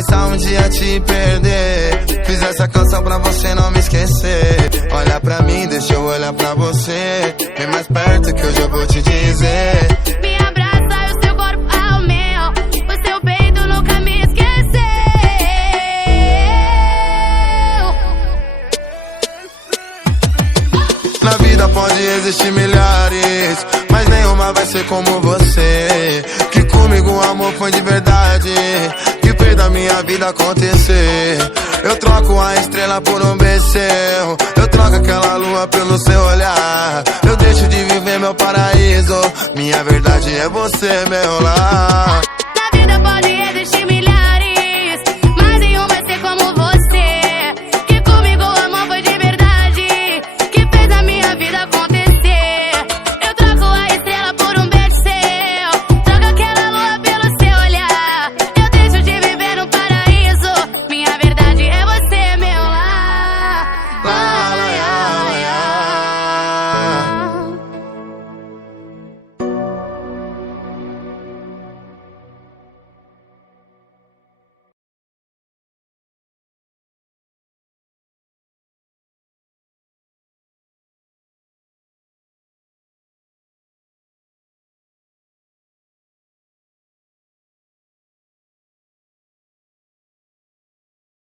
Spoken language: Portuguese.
pensar um dia te perder. Fiz essa canção pra você não me esquecer. Olha pra mim, deixa eu olhar pra você. Vem mais perto que hoje eu vou te dizer. Me abraça e o seu corpo ao meu. O seu peito nunca me esqueceu. Na vida pode existir milhares, mas nenhuma vai ser como você. Que comigo o amor foi de verdade, que fez da minha vida acontecer. Eu troco a estrela por um beijo seu, eu troco aquela lua pelo seu olhar. Eu deixo de viver meu paraíso, minha verdade é você, meu lar.